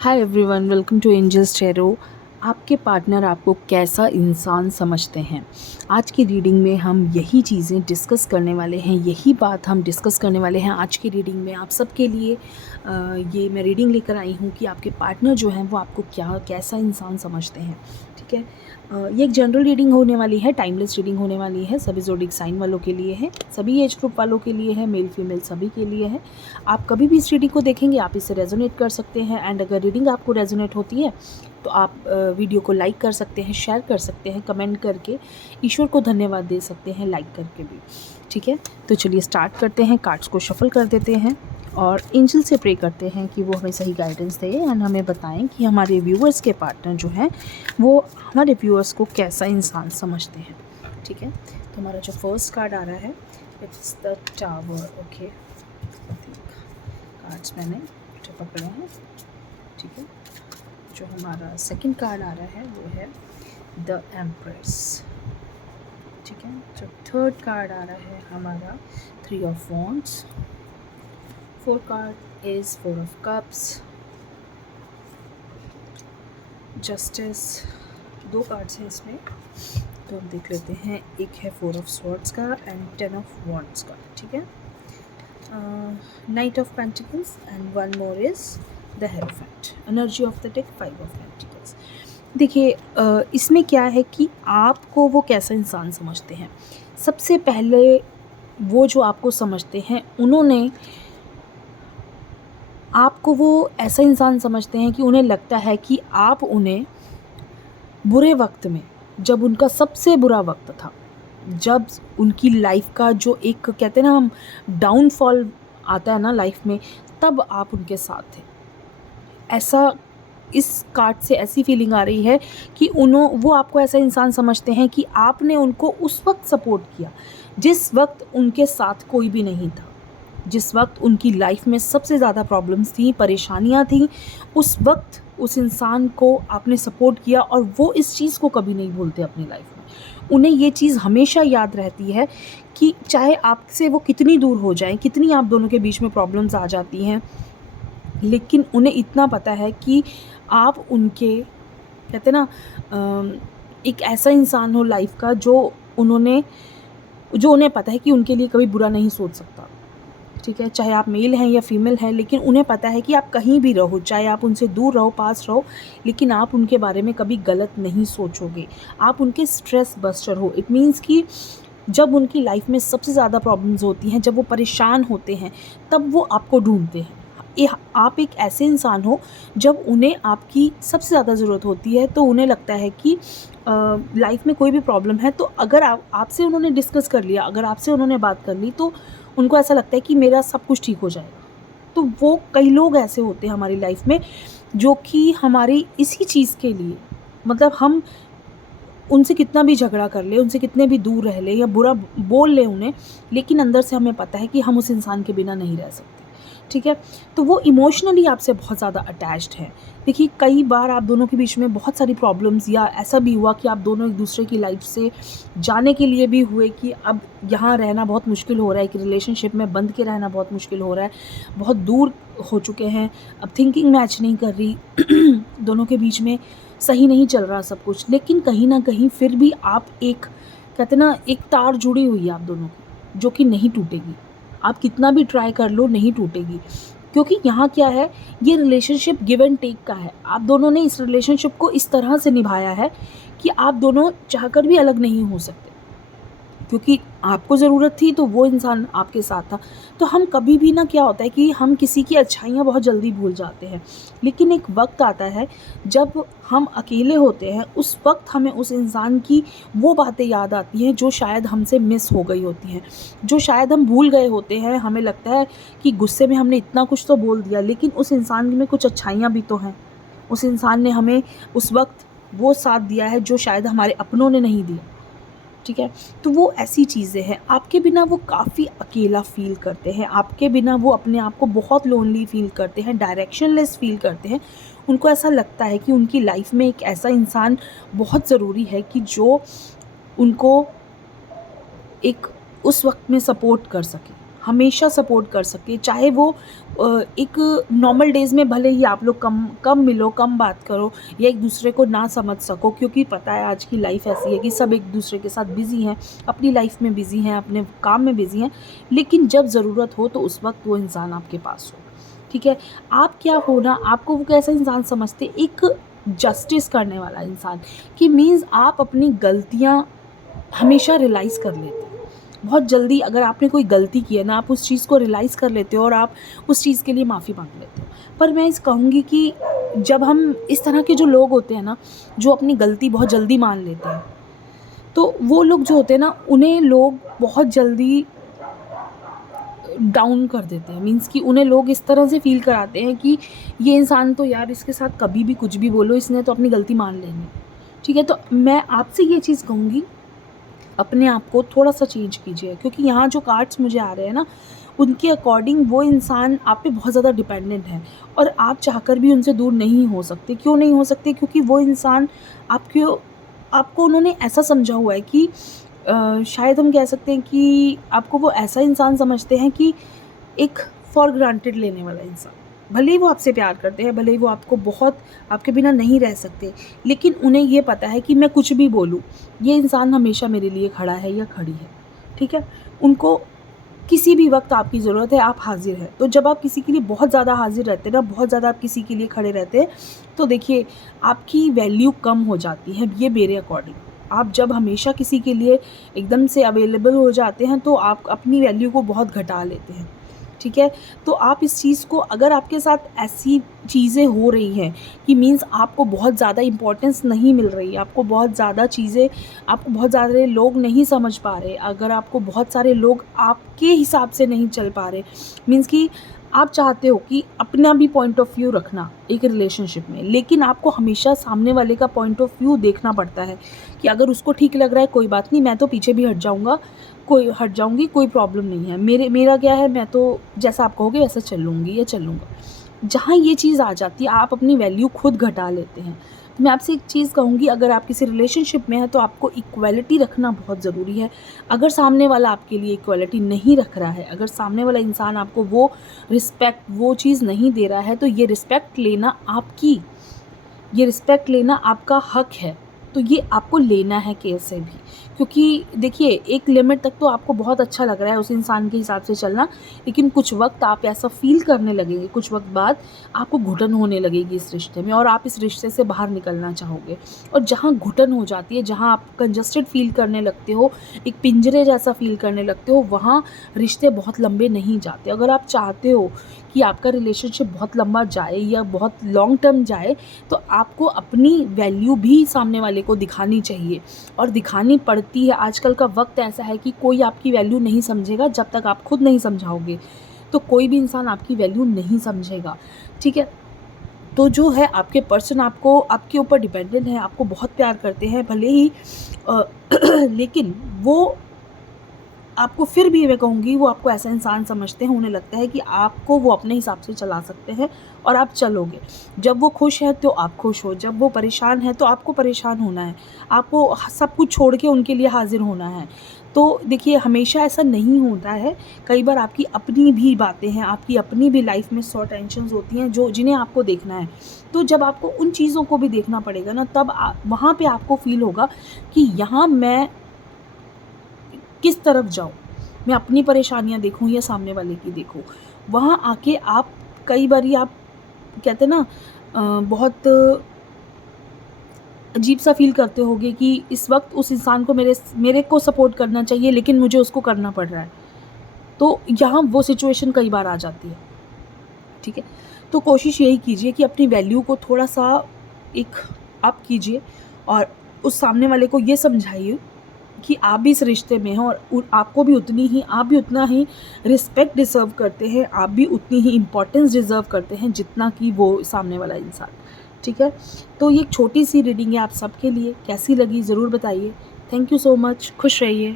Hi everyone, welcome to Angels Tarot. आपके partner आपको कैसा इंसान समझते हैं? आज की रीडिंग में हम यही चीज़ें डिस्कस करने वाले हैं, यही बात हम डिस्कस करने वाले हैं आज की रीडिंग में। आप सबके लिए ये मैं रीडिंग लेकर आई हूँ कि आपके पार्टनर जो हैं वो आपको कैसा इंसान समझते हैं। ठीक है, ये एक जनरल रीडिंग होने वाली है, टाइमलेस रीडिंग होने वाली है। सभी ज़ोडिक साइन वालों के लिए है, सभी एज ग्रुप वालों के लिए है, मेल फीमेल सभी के लिए है। आप कभी भी इस रीडिंग को देखेंगे आप इससे रेजोनेट कर सकते हैं। एंड अगर रीडिंग आपको रेजोनेट होती है तो आप वीडियो को लाइक कर सकते हैं, शेयर कर सकते हैं, कमेंट करके ईश्वर को धन्यवाद दे सकते हैं, लाइक करके भी। ठीक है, तो चलिए स्टार्ट करते हैं। कार्ड्स को शफल कर देते हैं और एंजल से प्रे करते हैं कि वो हमें सही गाइडेंस दे एंड हमें बताएं कि हमारे व्यूअर्स के पार्टनर जो हैं वो हमारे व्यूअर्स को कैसा इंसान समझते हैं। ठीक है, तो हमारा जो फर्स्ट कार्ड आ रहा है it's the tower. Okay, cards मैंने जो पकड़े हैं। ठीक है, जो हमारा सेकंड कार्ड आ रहा है वो है द एम्प्रेस। ठीक है, जो थर्ड कार्ड आ रहा है हमारा 3 of wands. Fourth card is 4 of cups, justice. 2 cards हैं इसमें, तो हम देख लेते हैं। एक है 4 ऑफ स्वॉर्ड्स का एंड 10 ऑफ वॉन्ड्स का। ठीक है, Knight of Pentacles and one more is the Hierophant. Energy of the deck 5 of Pentacles. देखिए, इसमें क्या है कि आपको वो कैसा इंसान समझते हैं। सबसे पहले वो जो आपको समझते हैं उन्होंने आपको वो ऐसा इंसान समझते हैं कि उन्हें लगता है कि आप उन्हें बुरे वक्त में, जब उनका सबसे बुरा वक्त था, जब उनकी लाइफ का जो एक कहते हैं ना हम डाउनफॉल आता है ना लाइफ में, तब आप उनके साथ थे। ऐसा इस कार्ड से ऐसी फीलिंग आ रही है कि वो आपको ऐसा इंसान समझते हैं कि आपने उनको उस वक्त सपोर्ट किया जिस वक्त उनके साथ कोई भी नहीं था, जिस वक्त उनकी लाइफ में सबसे ज़्यादा प्रॉब्लम्स थी, परेशानियां थी। उस वक्त उस इंसान को आपने सपोर्ट किया और वो इस चीज़ को कभी नहीं भूलते अपनी लाइफ में। उन्हें ये चीज़ हमेशा याद रहती है कि चाहे आपसे वो कितनी दूर हो जाए, कितनी आप दोनों के बीच में प्रॉब्लम्स आ जाती हैं, लेकिन उन्हें इतना पता है कि आप उनके कहते ना एक ऐसा इंसान हो लाइफ का जो उन्हें पता है कि उनके लिए कभी बुरा नहीं सोच सकता। ठीक है, चाहे आप मेल हैं या फीमेल हैं, लेकिन उन्हें पता है कि आप कहीं भी रहो, चाहे आप उनसे दूर रहो, पास रहो, लेकिन आप उनके बारे में कभी गलत नहीं सोचोगे। आप उनके स्ट्रेस बस्टर हो। इट मीन्स कि जब उनकी लाइफ में सबसे ज़्यादा प्रॉब्लम्स होती हैं, जब वो परेशान होते हैं, तब वो आपको ढूंढते हैं। आप एक ऐसे इंसान हो जब उन्हें आपकी सबसे ज़्यादा ज़रूरत होती है, तो उन्हें लगता है कि लाइफ में कोई भी प्रॉब्लम है तो अगर आपसे उन्होंने डिस्कस कर लिया, अगर आपसे उन्होंने बात कर ली, तो उनको ऐसा लगता है कि मेरा सब कुछ ठीक हो जाएगा। तो वो कई लोग ऐसे होते हैं हमारी लाइफ में जो कि हमारी इसी चीज़ के लिए, मतलब हम उनसे कितना भी झगड़ा कर ले, उनसे कितने भी दूर रह ले या बुरा बोल ले उन्हें, लेकिन अंदर से हमें पता है कि हम उस इंसान के बिना नहीं रह सकते। ठीक है, तो वो इमोशनली आपसे बहुत ज़्यादा अटैच्ड है। देखिए, कई बार आप दोनों के बीच में बहुत सारी प्रॉब्लम्स, या ऐसा भी हुआ कि आप दोनों एक दूसरे की लाइफ से जाने के लिए भी हुए कि अब यहाँ रहना बहुत मुश्किल हो रहा है, कि रिलेशनशिप में बंध के रहना बहुत मुश्किल हो रहा है, बहुत दूर हो चुके हैं, अब थिंकिंग मैच नहीं कर रही दोनों के बीच में सही नहीं चल रहा सब कुछ, लेकिन कहीं ना कहीं फिर भी आप एक कहते ना एक तार जुड़ी हुई है आप दोनों की, जो कि नहीं टूटेगी। आप कितना भी ट्राई कर लो, नहीं टूटेगी, क्योंकि यहाँ क्या है, ये रिलेशनशिप गिव एंड टेक का है। आप दोनों ने इस रिलेशनशिप को इस तरह से निभाया है कि आप दोनों चाहकर भी अलग नहीं हो सकते, क्योंकि आपको ज़रूरत थी तो वो इंसान आपके साथ था। तो हम कभी भी ना, क्या होता है कि हम किसी की अच्छाइयाँ बहुत जल्दी भूल जाते हैं, लेकिन एक वक्त आता है जब हम अकेले होते हैं, उस वक्त हमें उस इंसान की वो बातें याद आती हैं जो शायद हमसे मिस हो गई होती हैं, जो शायद हम भूल गए होते हैं। हमें लगता है कि गुस्से में हमने इतना कुछ तो बोल दिया, लेकिन उस इंसान में कुछ अच्छाइयाँ भी तो हैं। उस इंसान ने हमें उस वक्त वो साथ दिया है जो शायद हमारे अपनों ने नहीं दिया। ठीक है, तो वो ऐसी चीज़ें हैं, आपके बिना वो काफ़ी अकेला फील करते हैं, आपके बिना वो अपने आप को बहुत लोनली फील करते हैं, डायरेक्शनलेस फील करते हैं। उनको ऐसा लगता है कि उनकी लाइफ में एक ऐसा इंसान बहुत ज़रूरी है कि जो उनको एक उस वक्त में सपोर्ट कर सके, हमेशा सपोर्ट कर सके, चाहे वो एक नॉर्मल डेज़ में भले ही आप लोग कम कम मिलो, कम बात करो या एक दूसरे को ना समझ सको, क्योंकि पता है आज की लाइफ ऐसी है कि सब एक दूसरे के साथ बिज़ी हैं, अपनी लाइफ में बिज़ी हैं, अपने काम में बिज़ी हैं, लेकिन जब ज़रूरत हो तो उस वक्त वो इंसान आपके पास हो। ठीक है, आप क्या हो ना, आपको वो कैसा इंसान समझते, एक जस्टिस करने वाला इंसान, कि मीन्स आप अपनी गलतियाँ हमेशा रियलाइज़ कर लेते हैं बहुत जल्दी। अगर आपने कोई गलती की है ना, आप उस चीज़ को रियलाइज़ कर लेते हो और आप उस चीज़ के लिए माफ़ी मांग लेते हो। पर मैं कहूँगी कि जब हम इस तरह के जो लोग होते हैं ना, जो अपनी गलती बहुत जल्दी मान लेते हैं, तो वो लोग जो होते हैं ना, उन्हें लोग बहुत जल्दी डाउन कर देते हैं। मीन्स कि उन्हें लोग इस तरह से फ़ील कराते हैं कि ये इंसान तो यार, इसके साथ कभी भी कुछ भी बोलो, इसने तो अपनी गलती मान लेनी। ठीक है, तो मैं आपसे ये चीज़ कहूँगी, अपने आप को थोड़ा-सा चेंज कीजिए, क्योंकि यहाँ जो कार्ड्स मुझे आ रहे हैं ना, उनके अकॉर्डिंग वो इंसान आप पे बहुत ज़्यादा डिपेंडेंट है और आप चाहकर भी उनसे दूर नहीं हो सकते। क्यों नहीं हो सकते? क्योंकि वो इंसान आपको उन्होंने ऐसा समझा हुआ है कि शायद हम कह सकते हैं कि आपको वो ऐसा इंसान समझते हैं कि एक फॉर ग्रांटेड लेने वाला इंसान। भले ही वो आपसे प्यार करते हैं, भले ही वो आपको बहुत आपके बिना नहीं रह सकते, लेकिन उन्हें ये पता है कि मैं कुछ भी बोलूँ, ये इंसान हमेशा मेरे लिए खड़ा है या खड़ी है। ठीक है? उनको किसी भी वक़्त आपकी ज़रूरत है, आप हाज़िर हैं। तो जब आप किसी के लिए बहुत ज़्यादा हाज़िर रहते हैं ना, बहुत ज़्यादा आप किसी के लिए खड़े रहते हैं, तो देखिए आपकी वैल्यू कम हो जाती है, ये मेरे अकॉर्डिंग। आप जब हमेशा किसी के लिए एकदम से अवेलेबल हो जाते हैं, तो आप अपनी वैल्यू को बहुत घटा लेते हैं। ठीक है? तो आप इस चीज़ को, अगर आपके साथ ऐसी चीज़ें हो रही हैं कि मीन्स आपको बहुत ज़्यादा इम्पोर्टेंस नहीं मिल रही, आपको बहुत ज़्यादा चीज़ें, आपको बहुत ज़्यादा लोग नहीं समझ पा रहे, अगर आपको बहुत सारे लोग आपके हिसाब से नहीं चल पा रहे, मीन्स कि आप चाहते हो कि अपना भी पॉइंट ऑफ व्यू रखना एक रिलेशनशिप में, लेकिन आपको हमेशा सामने वाले का पॉइंट ऑफ व्यू देखना पड़ता है कि अगर उसको ठीक लग रहा है, कोई बात नहीं, मैं तो पीछे भी हट जाऊँगी, कोई प्रॉब्लम नहीं है। मेरा क्या है, मैं तो जैसा आप कहोगे वैसा चलूँगी या चलूँगा। जहाँ ये चीज़ आ जाती है, आप अपनी वैल्यू खुद घटा लेते हैं। तो मैं आपसे एक चीज़ कहूँगी, अगर आप किसी रिलेशनशिप में हैं तो आपको इक्वालिटी रखना बहुत ज़रूरी है। अगर सामने वाला आपके लिए इक्वालिटी नहीं रख रहा है, अगर सामने वाला इंसान आपको वो रिस्पेक्ट, वो चीज़ नहीं दे रहा है, तो ये रिस्पेक्ट लेना आपका हक है। तो ये आपको लेना है कैसे भी, क्योंकि देखिए एक लिमिट तक तो आपको बहुत अच्छा लग रहा है उस इंसान के हिसाब से चलना, लेकिन कुछ वक्त आप ऐसा फ़ील करने लगेंगे, कुछ वक्त बाद आपको घुटन होने लगेगी इस रिश्ते में और आप इस रिश्ते से बाहर निकलना चाहोगे। और जहाँ घुटन हो जाती है, जहाँ आप कंजस्टेड फ़ील करने लगते हो, एक पिंजरे जैसा फ़ील करने लगते हो, वहाँ रिश्ते बहुत लंबे नहीं जाते। अगर आप चाहते हो कि आपका रिलेशनशिप बहुत लंबा जाए या बहुत लॉन्ग टर्म जाए, तो आपको अपनी वैल्यू भी सामने वाले को दिखानी चाहिए और दिखानी पड़ती है। आजकल का वक्त ऐसा है कि कोई आपकी वैल्यू नहीं समझेगा जब तक आप खुद नहीं समझाओगे, तो कोई भी इंसान आपकी वैल्यू नहीं समझेगा। ठीक है? तो जो है आपके पर्सन आपके ऊपर डिपेंडेंट हैं, आपको बहुत प्यार करते हैं, भले ही लेकिन वो आपको, फिर भी मैं कहूँगी, वो आपको ऐसा इंसान समझते हैं, उन्हें लगता है कि आपको वो अपने हिसाब से चला सकते हैं और आप चलोगे। जब वो खुश है तो आप खुश हो, जब वो परेशान है तो आपको परेशान होना है, आपको सब कुछ छोड़ के उनके लिए हाज़िर होना है। तो देखिए हमेशा ऐसा नहीं होता है, कई बार आपकी अपनी भी बातें हैं, आपकी अपनी भी लाइफ़ में 100 टेंशन्स होती हैं जिन्हें आपको देखना है। तो जब आपको उन चीज़ों को भी देखना पड़ेगा ना, तब वहाँ पे आपको फ़ील होगा कि यहाँ मैं किस तरफ जाऊँ? मैं अपनी परेशानियाँ देखूँ या सामने वाले की देखूँ? वहाँ आके आप, कई बारी आप कहते हैं ना, बहुत अजीब-सा फ़ील करते होगे कि इस वक़्त उस इंसान को मेरे को सपोर्ट करना चाहिए, लेकिन मुझे उसको करना पड़ रहा है। तो यहाँ वो सिचुएशन कई बार आ जाती है। ठीक है? तो कोशिश यही कीजिए कि अपनी वैल्यू को थोड़ा-सा एक अप कीजिए और उस सामने वाले को ये समझाइए कि आप भी इस रिश्ते में हैं और आपको भी आप भी उतना ही रिस्पेक्ट डिज़र्व करते हैं, आप भी उतनी ही इम्पोर्टेंस डिज़र्व करते हैं जितना कि वो सामने वाला इंसान। ठीक है? तो ये एक छोटी-सी रीडिंग है आप सबके लिए, कैसी लगी ज़रूर बताइए। थैंक यू सो मच, खुश रहिए।